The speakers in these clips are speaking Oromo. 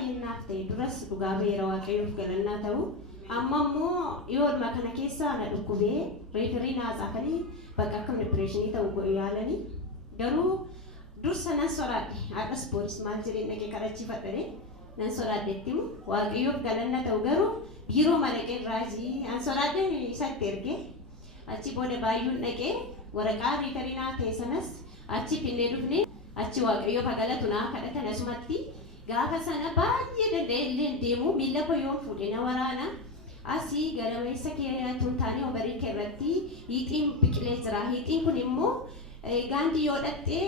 baay'inaaf ta'e duras dhugaa beera waaqayyoof galannaa ta'u amma immoo yooduma kana keessa na dhukkubee reefirii naasaafanii bakka akkam dipireeshinii ta'u yaalanii garuu dursa nan soraadhe har'as poolis maal jedhee dhaqee kadhachiifadhanii nan soraadhetti waaqayyoof galannaa ta'u garuu biiroo malaqee raajii an soraadheen isatti ergee achi booda baay'uun dhaqee waraqaa reefirii naa ta'e sanas achi finnee dhufne achi waaqayyoof galatu naa kadhatan asumatti gaafa sana baay'ee danda'ellee deemu miila koo yoon fuudhe na waraana asii garameessa keeyyaatuun taanii obarii keerratti hiixiin biqilee jira hiixiin kun immoo gaandii yoo dhattee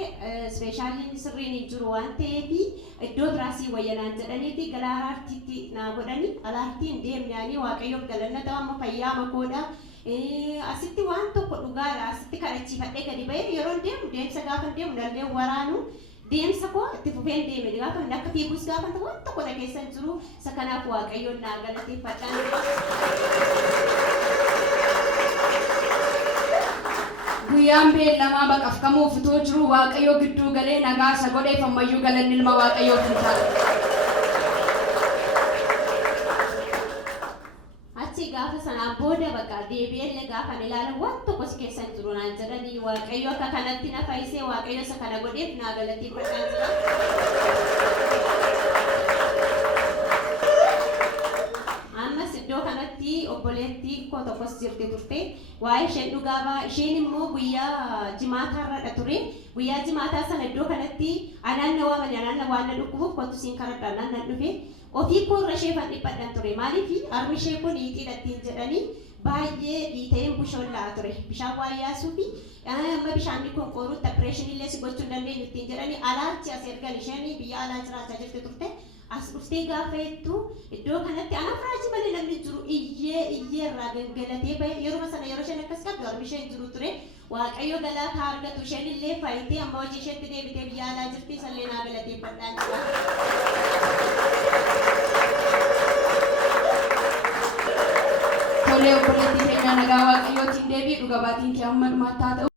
ispeeshaaliin sirriin hin jiru waan ta'eef iddoo biraasii wayyanaan jedhaniiti gara alaartiitti naa godhanii alaartiin deemnaanii waaqayyoof galanna ta'u amma fayyaa makoodha asitti waan tokko dhugaadha asitti kadhachiifadhee gadi ba'ee yeroo deemu deemsa gaafa deemu dallee waraanu deemsa koo itti fufeen deeme gaafa akka fiigus gaafa ta'u waan tokko na keessa jiru isa kanaaf waaqayyoon naa galateeffadhaan. Guyyaan beellamaa baqafkamuuf utuu jiru waaqayyoo gidduu galee nagaa isa godheef ammayyuu galanni ilma waaqayyoof hin taane. Gaafa sanaan booda bakka deebi'ee gaafa ilaalan waan tokko si keessa jiru naan jedhanii waaqayyo akka kanatti na fayyisee waaqayyo isa kana godheef naa galateeffadhaan jira. Ammas iddoo kanatti obboleettii koo tokkos jirti turte waa'ee isheen dhugaa isheen immoo guyyaa jimaataarra ture guyyaa jimaataa sana iddoo kanatti anaanna waamanii anaanna waan na dhukkubuuf kottu siin kanadhaan nan dhufe ofii koo irra ishee fadhiifadhaan ture maaliif harmi ishee kun hiixiidhattiin jedhanii baay'ee dhiiteen bushollaa ture bishaan waa yaasuu fi amma bishaan kun qoruutti opereeshinii illee si gochuu hin dandeenyu ittiin jedhanii alaarchi as ergan isheen biyya alaa jiraachaa jirti turte as dhuftee gaafa jettu iddoo kanatti anaaf raajii malee namni jiru iyyee irraa gangalatee bahe yeroo sana yeroo isheen akkas qabdu harmi isheen jiru ture waaqayyo galaataa argatu isheen illee faayitee amma hojii isheetti deebitee biyya alaa jirti isallee naa galateeffadhaan jira. Tole obboleettii keenya nagaa waaqayyootiin deebii dhuga baatiin kee amma dhumaatti haa ta'u.